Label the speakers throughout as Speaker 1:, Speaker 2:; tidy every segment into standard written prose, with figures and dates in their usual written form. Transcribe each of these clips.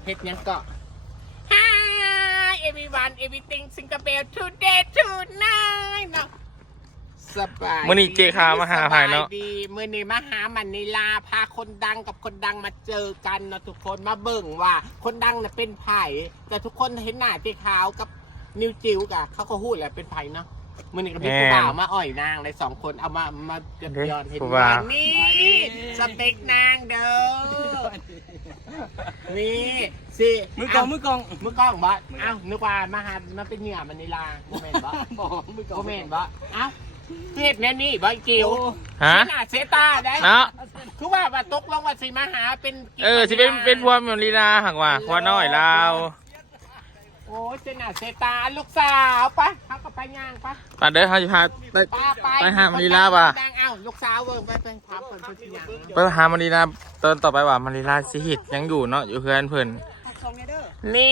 Speaker 1: เฮ็ดยังก็ Hi everyone everything Singapore today tonight เนาะสบาย
Speaker 2: มื้อนี้เจคามาหาภายเนาะ
Speaker 1: สบดีมื้อนี้มาหามันนิลาพาคนดังกับคนดังมาเจอกันเนาะทุกคนมาเบิ่งว่าคนดังน่ะเป็นไผแต่ทุกคนเห็นหน้าเจขาวกับนิวจิ๋วกะเขาก็พูดแหละเป็นไผเนาะมื้อนี้ก็มีผู้บ่าวมาอ่อยนางเลย2คนเอามาย้อนเห็นว่านี่สเต็กนางเด้อนี่สิ
Speaker 3: มือกอง
Speaker 1: มือกล้องบอสเอ้านึกว่ามาเป็นเหยื่อมันนิลาโมเมนต์บอส
Speaker 3: บอกมือกอง
Speaker 1: โมเมนต์บอสเอ้าเฮ็ดแน่นี่บอสจิ๋ว
Speaker 2: ฮะ
Speaker 1: ขนาดเซตาได้
Speaker 2: เนาะ
Speaker 1: คือว่าตกลงว่าสิมาหาเป็น
Speaker 2: สิเป็นพวงมันลีลาหักว่าพวน้อยลาว
Speaker 1: โอ้ยเจน่าเซตาลูกสาวปะเขาก็ไปย่างปะ
Speaker 2: ป่ะเด้อเขาจะพาไป ไปหามันลีลาป่ะ
Speaker 1: เอ้าลูกสาวเบิ่งไปถามคนที่ย่าง
Speaker 2: ไปหามันลีลาตอนต่อไปว่ามันลีลาสิฮิตยังอยู่เนาะอยู่เพื่อนเพิ่น
Speaker 1: นี่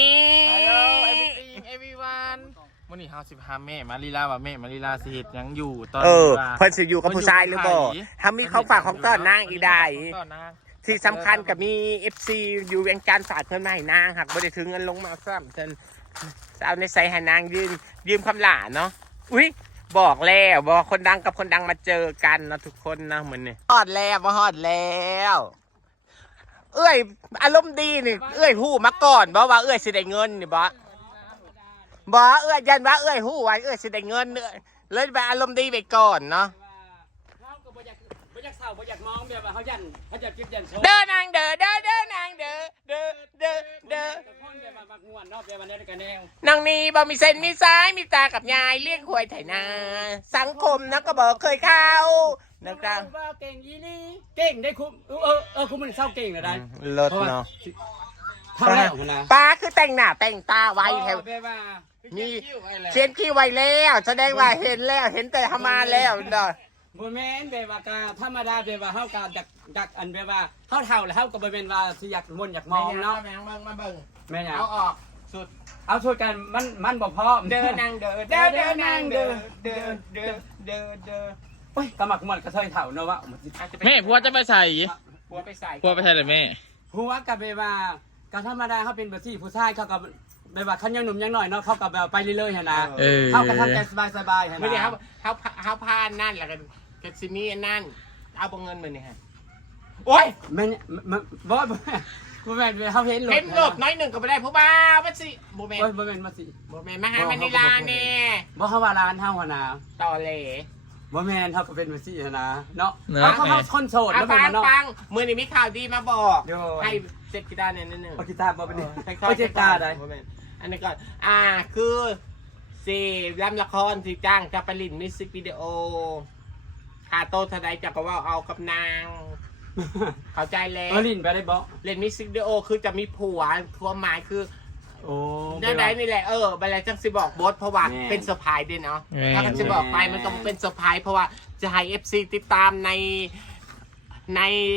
Speaker 2: everything everyone มื้อนี้เฮาสิพาแม่มาลีลาว่าแม่มาลีลาสิฮิตยังอยู่ตอน
Speaker 1: เพิ่
Speaker 2: ว่าน
Speaker 1: สิอยู่กับผู้ชายหรือบ่ถ้ามีของฝากของต้อนนางอีได้
Speaker 2: ของต้อนนาง
Speaker 1: ที่สำคัญกับมี FC อยู่เวียงจันทร์ฝากเพิ่นมาให้นางหักบ่ได้ถึงเงินลงมาซ้ำจนเอาในใส่ให้นางยืมคำหลาเนาะอุ้ยบอกแล้วบอกคนดังกับคนดังมาเจอกันนะทุกคนนะเหมือนนี่ฮอดแล้วมาฮอดแล้วเอ้ยอารมณ์ดีนี่เอ้ยฮู้มาก่อนบ่ว่าเอ้ยสิได้เงินนี่บ่เอ้ยยันว่าเอ้ยฮู้ว่าเอ้ยสิได้เงินเลยไปอารมณ์ดีไปก่อนเนาะ
Speaker 3: เขาก็บ่อยากเศร้าบ่อยากมองแบบว่าเขาจะคิดยันโชว์
Speaker 1: เดินนางเด้อนางเด้อ
Speaker 3: คนแบบว่ามักม่วนเนาะแบบว่าแนวกันแนวน
Speaker 1: างนีบ่มีเส้นมีสายมีตากับยายเลี้ยงหวยไถนาสังคมนะก็บอกเคยเข้านะครับ
Speaker 3: ว่าเก่งยี่นี่เก่งได้คุ้มคุ้มมันเศร้าเก่งนะได้
Speaker 1: เลิศเนาะ
Speaker 3: ทำแล้วนะ
Speaker 1: ป้าคือแต่งหน้าแต่งตาไว้แถว
Speaker 3: แบบว่า
Speaker 1: มีเขียนคิ้วไว้แล้วแสดงว่าเห็นแล้วเห็นแต่ทำมาแล้วเนาะ
Speaker 3: บ่แม่นแบบว่าก็ธรรมดาแบบว่าเฮาก็จักอันแบบว่าเฮาเฒ่าแล้วเฮาก็บ่แม่นว่าสิอยากมนอยากมองเนาะ
Speaker 1: มาเบิ่ง
Speaker 3: แม่นหยัง
Speaker 1: เอาออกสุด
Speaker 3: เอาช่วยกันมันบ่พอ
Speaker 1: เดินนางเด้อนางเด้อ
Speaker 3: โอ้ยกะมักม่วนกระเทยเฒ่าเนาะว่า
Speaker 2: แม่ผัวจะไปใส่
Speaker 1: หัวไปใส่
Speaker 2: ผัวไปใส่เลยแม่
Speaker 3: หัวก็แบบว่าก็ธรรมดาเฮาเป็นแบบซี่ผู้ชายเขาก็แบบว่าคันยังหนุ่มยังน้อยเนาะเขาก็แบบไปเรื่อยๆหั่นนะ เขาก็ทำใจสบายๆ
Speaker 1: ไม่ได้เขาพานั่นแหละกันกันซิมีนั่นเอาเงินมือนี่ฮะโอ้ย
Speaker 3: มันบ่แม่นเขาเห็น
Speaker 1: เห็นหลบน้อยหนึ่งก็ไม่ได้เพราะว่าว่าสิโบแมน
Speaker 3: บ่แม่นมาสิ
Speaker 1: โบแมนมาหามันนิลาเนี่ย
Speaker 3: บ่เขาว่าร้านเฮาหั่นนะ
Speaker 1: ต่อเหล่
Speaker 3: บ่แม่นเขาก็เป็นมาสิหั่นนะเนาะ
Speaker 2: เนาะ
Speaker 3: เขาคนโสดแล้วเป็นเนาะ
Speaker 1: ฟังมือนี่มีข่าวดีมาบอก
Speaker 3: โดย
Speaker 1: ให้เจ็ดกีตาร์เนี่ยนิดหนึ่ง
Speaker 3: ปากีตาร์บ่เป็นนี่
Speaker 1: ค่
Speaker 3: ปากีตาร์ได้
Speaker 1: อันนี้ก่อนคือสี่รำละครสี่จ้างจะไปลินมิวสิกวิดีโอคาโต้ทนายจะก็ว่าเอากับนาง เข้าใจแล้ว
Speaker 3: ลินไปได้บ่
Speaker 1: เล่นมิวสิกวิดีโอคือจะมีผัวความหมายคือ
Speaker 3: โอ้
Speaker 1: ได้ไหนนี่แหละบรรยายจังสิบอกบสเพราะว่าเป็นเซอร์ไพรส์ด้วยเนาะถ้ากันจะบอกไปมันก็เป็นเซอร์ไพรส์เพราะว่าจะให้ FC ติดตามใน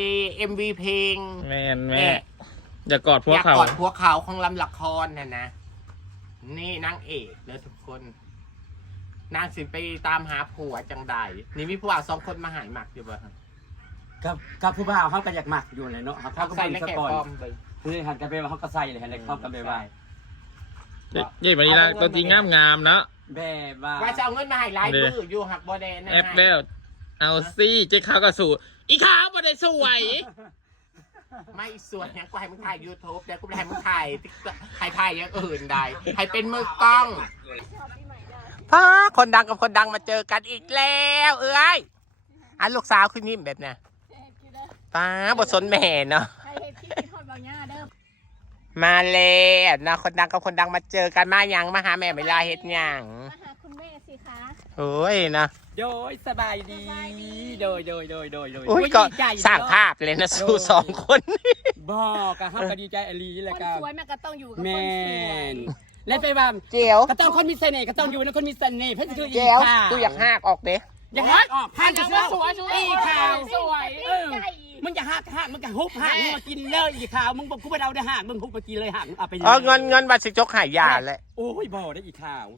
Speaker 1: MV เพลง
Speaker 2: แม่อย่ากอดพวก
Speaker 1: อยาก
Speaker 2: เขา
Speaker 1: กอดหัวเขาของลำละครนะนี่นางเอกเลยทุกคนนางสิไปตามหาผัวจังใดนี่มีผัว2 คนมาหายหมักอยู่บ่ครับ
Speaker 3: กับผู้บ่าวเขาก็อยากมักอยู่เลยเนาะเขาก็
Speaker 1: ใส่
Speaker 3: เป็น
Speaker 1: และ
Speaker 3: สะ
Speaker 1: แก่
Speaker 3: ก่อน
Speaker 1: ปลอมไป
Speaker 3: นี่หันกันไปว่าเขาก็ใส่เลยหันเลยเขาก็แบบว่า
Speaker 2: เย่มาลีลาตัวจริงงามเนาะ
Speaker 3: แบบว่า
Speaker 1: ว่าจะเอาเงินมาให้หลายมืออยู่หักบ่แดนนะ
Speaker 2: แอปแล้วเอาซี่เจ๊ข้าวก็สู่อีข้าวบ่ได้สวย
Speaker 1: ไม่ส่วนยังกูให้มึงถ่าย YouTube เดี๋ยวกูให้มึงถ่ายถ่ายอย่างอื่นได้ให้เป็นมือกล้องพ่อคนดังกับคนดังมาเจอกันอีกแล้วลูกสาวคือนิ่มแบบเนี้ยป้าบทสนแม่เนาะ
Speaker 4: ใครเห็นพี่ทอดเบาหน้าเด้อ
Speaker 1: มาแล้วนะคนดังกับคนดังมาเจอกันมายังมาหาแม่เวลาเฮ็ดยัง
Speaker 4: มาหาคุณแม่สิคะ
Speaker 1: โอ้ยนะ
Speaker 3: โดยสบายดีโดย
Speaker 1: อุ้ยก็สร้างภาพเลยนะสู้2 คน
Speaker 3: บอกกันห้ามก็ดีใจอลีเลย
Speaker 4: คน
Speaker 3: กัน
Speaker 4: สวยมันก็ต้องอยู่กับ
Speaker 3: แม
Speaker 4: คนสวย
Speaker 3: นและไปว่า
Speaker 1: เจียว
Speaker 3: ก็ต้องคนมีเสน่ห์ก็ต้องอยู่นะคนมีเสน่ห์เพื่อนจะคืออี
Speaker 1: เจียว
Speaker 3: ข่าว
Speaker 1: กูอยากหักออกเด้
Speaker 3: อยากหักออกหักจะเสื้ออีข่าว
Speaker 4: สวย
Speaker 3: มึงจะหักมึงจะฮุบหักมึงมากินเลยอีข่าวมึงบอกกูไปเอาได้หักมึงฮุบมากินเลยหักเอาไป
Speaker 1: เงินว่าสิจกหายยาแหละ
Speaker 3: โอ้ยบ่ได้อีข่าว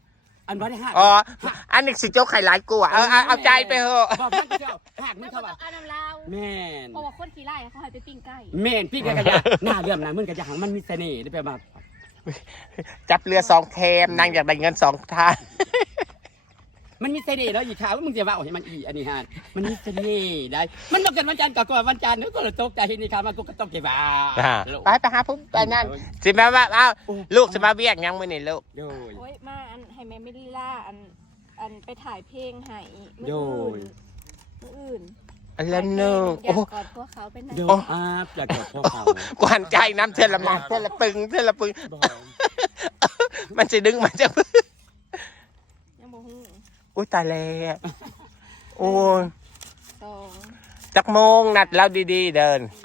Speaker 3: อันบ่ได้หัก
Speaker 1: อ๋ออันนี้สิโจ๊กไข่หลายกูอ่ะเอาใจไปเถอะ
Speaker 3: บอกพักเจ้าหัก
Speaker 4: แล้
Speaker 3: นี่
Speaker 4: วก็
Speaker 3: เขา
Speaker 4: ต้
Speaker 3: ว่า
Speaker 4: องเอาน้ำลาว
Speaker 3: แม่น
Speaker 4: เพราะว่าคนขี้ไล่เขาให้ไปปิ้งไก่
Speaker 3: แม่นพี่กระยาหน้าเรื่องนะมึงกระยามันมีเสน่ห์ได้ไปมา
Speaker 1: จับเรือ2 เทมนางอยากได้เงิน2 ทาง
Speaker 3: มันมีเสน่ห์แล้วอีกข่าวมึงจะว่าให้มันอีอันนี้ฮะมันมีเสน่ห์ได้มันต้องกันวันจันทร์ก่อนวันจันทร์นึกก็เลยตกใจเห็นนี่ครับมันก็ต้องเก็บว่า
Speaker 1: ไปหาปุ๊บไปนั่นสิมาว่าเอาลูกสิมาเวียกยังมื้อนี้ลูก
Speaker 3: โดย
Speaker 4: โอ้ยมาอันให้แม่ไม่ลีลาอันไปถ่ายเพลงให้
Speaker 3: โด
Speaker 4: มื้ออื่น
Speaker 1: อันละหนึง
Speaker 4: อยา
Speaker 1: โอ้
Speaker 4: กกอดพวกเขาเป็นไง
Speaker 3: โดยอยากกดพวกเขา
Speaker 1: กวนใจน้ำเทือนละหมากเทือนละปึงเทือนละปึง
Speaker 3: บอก
Speaker 1: มันสิดึงมาจาก
Speaker 4: ยังบ่ฮู้
Speaker 1: อุ้ยตายแล้วโอ้ย
Speaker 4: 2
Speaker 1: จักโมงนัดเราดีๆเดิน
Speaker 4: 4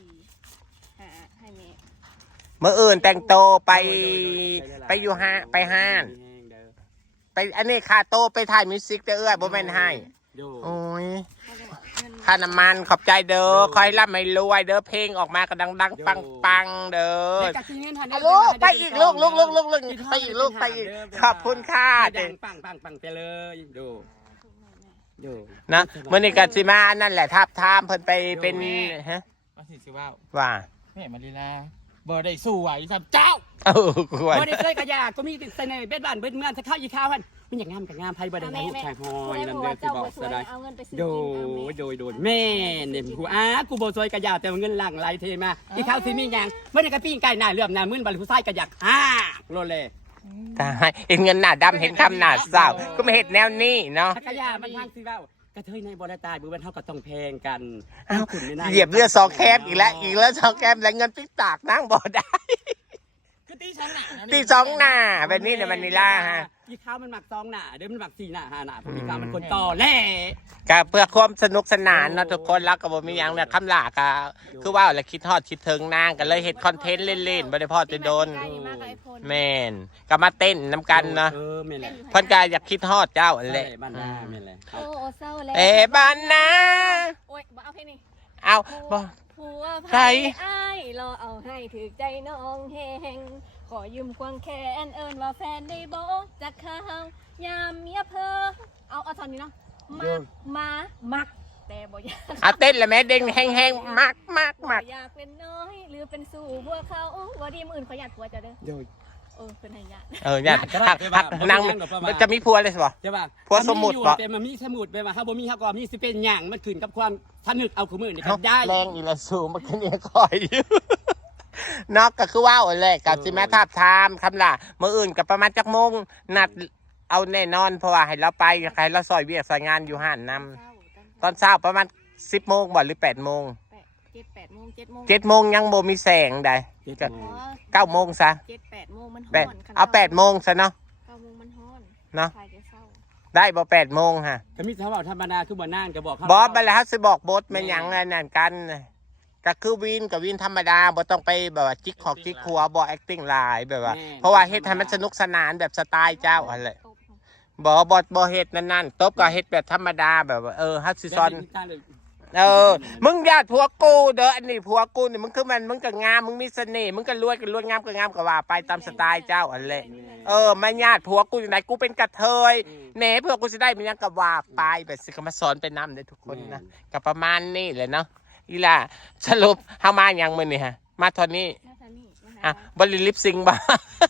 Speaker 4: 5ให้แม่
Speaker 1: เมื่ออื่นแต่งโตไปอยู่ไปห้านไปอันนี้ค่าโตไปถ่ายมิวสิกเด้อบ่แม่นให้
Speaker 3: โดย
Speaker 1: โอ้ย
Speaker 4: เขาจะเงิน
Speaker 1: ค่าน้ำมันขอบใจเด้อคอยร่ำให้รวยเด้อเพลงออกมาก็ดังๆปังๆเด้อ ลูกไปอีกลูกไปอีกลูกไปอีกขอบคุณค่ะ
Speaker 3: เด็
Speaker 1: เด็
Speaker 3: ก
Speaker 1: ก
Speaker 3: ปังไปเลยดูดู
Speaker 1: นะเมื่อนี้ก็สิมานั่นแหละทับทามเพิ่นไปเป็นฮะ
Speaker 2: มาสิว่า
Speaker 1: ว่า
Speaker 2: แม่มาลีลาบ่ได้สู้ไหวสับเจ้า
Speaker 1: เออกูว่า
Speaker 3: บ่ได้เคยกระยาก็มีเสน่ห์เบ็ดบ้านเบ็ดเมืองถ้าเข้าอีข้าวพันมันอย่างงามกับงามไพ่บ่ได้ลูกชายหอยลำเดือดที่บอกสดาย
Speaker 4: เอาเงินไปซื้อ
Speaker 3: โด
Speaker 4: กินเอาแม่
Speaker 3: โดยแม่เนี่ยกูกูบ่ซวยกระยาแต่เงินหลั่งไหลเทมาอีข้าวสิมีหยังเมื่อนี้ก็ปิ้งไก่หน้าเลื่อมหน้ามึนบัลผู้ชายกระยักโลเล
Speaker 1: ตายเห็นเงินหน้าดำเห็นคำหน้าเศร้าก็ไม่เห็นแนวนี้เนาะ
Speaker 3: ถ้ากระยามันทางสิเว้ากระเทยในบ่ได้ตายบ่แม่นเฮาก็ต้องแพงกัน
Speaker 1: เหยียบเรือ2 แคมอีกแล้ว2 แคมแล้วเงินติ๊กตากนั่งบ่ได้
Speaker 2: คือตี2 หน้า
Speaker 1: ตี2 หน้าแบบนี้เนี่ยมันนี่ล่าฮะ
Speaker 3: อีข้าวมันหมัก2หน้าเดี๋ยวมันหมัก4หน้า5หน้าผมอีข้าวมันคนต่อแล่
Speaker 1: ก็เพื่อความสนุกสนานเนาะทุกคนแล้วก็บ่มีหยังเนี่ยคำลาก็คือว่าแล้วคิดฮอดคิดถึงนางก็เลยเฮ็ดคอนเทนต์เล่นๆบ่ได้พอจะโดน
Speaker 4: ใกล้มากกับไอ้พล
Speaker 1: แม่นก็มาเต้นน้ำกันเนาะ
Speaker 3: แม่นแหละ
Speaker 1: เพิ่นก็อยากคิดฮอดเจ้าอันแหละ
Speaker 3: บ้านนาแม่นแหละ
Speaker 4: โอ้เศร้าแล้ว
Speaker 1: บ้านนะ
Speaker 4: โอ้ยบ่เอาเพลงนี้
Speaker 1: เอาบ่
Speaker 4: ผัว
Speaker 1: ใคร
Speaker 4: ไผ่อ้ายรอเอาให้ถือใจน้องแหงขอยืมควงแขนเอิญว่าแฟนได้บอกจากข้าวยามเมียเพอเอาตอนนี้เนาะมักแต่บ่อยาก
Speaker 1: เอาเต้นแล้วแม่เด้งแห้งๆมาก
Speaker 4: บ่อยากเป็นน้อยหรือเป็นสู่พวกเขาว่าดีมื้ออื่นขออยากผัวจะเด้อ
Speaker 3: โดย
Speaker 4: เป็นให้ญาติ
Speaker 1: เนี่ยหักนางมันจะมีผัวเลยสิบ่
Speaker 3: ใช่ป่ะ
Speaker 1: ผัวสมุด
Speaker 3: บ่
Speaker 1: บ่
Speaker 3: แต่มันมีสมุดไปว่าถ้าบ่มีเฮาก็มีสิเป็นหยังมันขึ้นกับความสนึกเอาคือมื้อนี่ก็ได้
Speaker 1: แรงอีละสูงมันก็เนี่ยคอยอยู่นอกก็คือว่าแหละกับสิแม่ทับทามคำล่ะมื้ออื่นก็ประมาณจักโมงนัดเอาแน่นอนเพราะว่าให้เราไปให้เราซอยเวียกซอยงานอยู่ห้านนำตอนเช้าประมาณ10 โมงบ่หรือ8 โมง
Speaker 4: 7-8 โมง
Speaker 1: 7 โมงยังบ่มีแสงใดก็9 โมงซะ
Speaker 4: 7-8 โมงมันฮ้
Speaker 1: แปด
Speaker 4: อน
Speaker 1: เอา8 โมงซะเนาะ
Speaker 4: 9 โมงมันฮ้อน
Speaker 1: เนาะ
Speaker 4: ใครจะเศร้า
Speaker 1: ได้บ่8 โมงฮะ
Speaker 3: ก็มีถ้าว่าธรรมดาคือบ่นางก็บอกเขา
Speaker 1: บอสไปแล้วสิบอกบทแม่นหยังไงนั่นกันก็คือวินกับวินธรรมดาบ่ต้องไปแบบว่าจิกของจิกหัวบ่ acting หลายแบบว่าเพราะว่าเฮ็ดให้มันสนุกสนานแบบสไตล์เจ้าอะไรบ่เฮ็ดนั่นตบก็เฮ็ดแบบธรรมดาแบบว่าฮัตซิซอนมึงญาติผัวกูเด้ออันนี้ผัวกูนี่มึงคือมันมึงก็งามมึงมีเสน่ห์มึงก็รวยงามก็งามก็ว่าไปตามสไตล์เจ้าอะไรมาญาติผัวกูอยู่ไหนกูเป็นกระเทยแหน่เพื่อกูสิได้มันยังก็ว่าไปแบบสิก็มาสอนไปนำได้ทุกคนนะก็ประมาณนี้แหละเนาะอีล่ะสรุปเฮามาหยังมื้อนี่ฮะมาเท่านี้บ่ลิปซิงบ่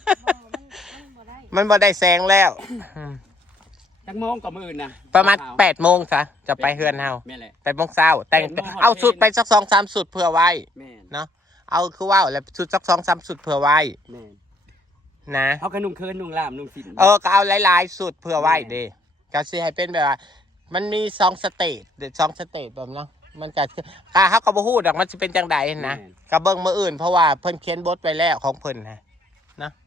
Speaker 1: มันบ่ได้แสงแล้ว
Speaker 3: จักโมงก็มื้อน่ะ
Speaker 1: ประมาณ8 โมงซะจะไปเฮือนเฮา
Speaker 3: แม่นแหละ
Speaker 1: 8 โมงเช้าแต่งเอาสุดไปสัก 2-3 สุดเผื่อไว้
Speaker 3: แม่น
Speaker 1: เนาะเอาคือว่าแล้วสุดสัก 2-3 สุดเผื่อไว้
Speaker 3: แม่น
Speaker 1: นะ
Speaker 3: เฮาก็นุ่งเคินนุ่งลามนุ่งสิน
Speaker 1: ก็เอาหลายๆสุดเผื่อไว้เด้ก็สิให้เป็นแบบว่ามันมี2 สเตจ2 สเตจแบบเนาะมันก็เฮาก็บ่ฮู้ดอกมันสิเป็นจังไดนะก็เบิ่งมื้ออื่นเพราะว่าเพิ่นเขียนบทไว้แล้วของเพิ่นนะเนาะ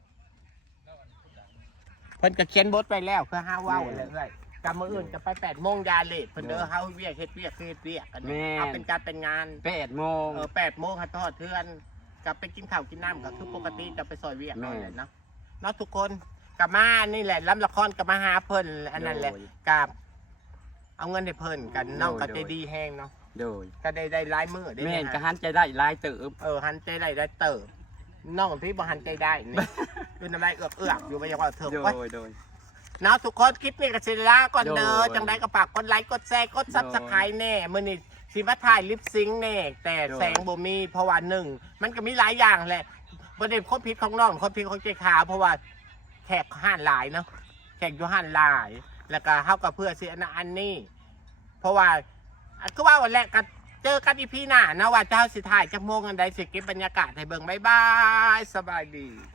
Speaker 1: เพิ่นก็เขียนบทไว้แล้วคือเฮาเว้าเลยเอ้ยกับมื้ออื่นจะไป8 โมงยาเลทเพิ่นเด้อเฮาเวียกเฮ็ดเวียกกันเอาเป็นการเป็นงาน
Speaker 3: 8 โมง
Speaker 1: 8 โมงให้ทอดเทือนกลับไปกินข้าวกินน้ำก็คือปกติจะไปซอยเวียกนั่นแหละเนาะเนาะทุกคนกลับมานี่แหละรับละครกับมาหาเพิ่นอันนั้นแหละกับเอาเงินให้เพิ่นกันน้องก็ใจดีแห้งเนาะ
Speaker 3: โดย
Speaker 1: ก็ได้หลายมื้อได้
Speaker 3: แม่นก็หันใจได้หลายเติบ
Speaker 1: หันใจได้เติบน้องพี่บ่หันใจได้นี่คือน้ำลายเอือกอยู่ไปอย่างว่าเถิบ
Speaker 3: โด
Speaker 1: ไว้
Speaker 3: ย
Speaker 1: เนาะทุกคนคลิปนี้ก็สิลาก่อนเด้อจังไดก็ฝากกดไลค์กดแชร์กดซับสไครต์แน่มื้อนี้สิมาถ่ายลิปซิงค์แน่แต่แสงบ่มีเพราะว่าหนึ่งมันก็มีหลายอย่างแหละประเด็นคนผิดของน้องคนผิดของเจ๊ขาวเพราะว่าแขกห้านหลายเนาะแขกอยู่ห้านหลายแล้วก็เฮากับเพื่อสิอันนี้เพราะว่าก็ว่าวันแรกก็เจอกันอีพีหน้านะว่าเจ้าสิถ่ายจักโมงอันใดสิเก็บบรรยากาศให้เบิ่งบ๊ายบายสบายดี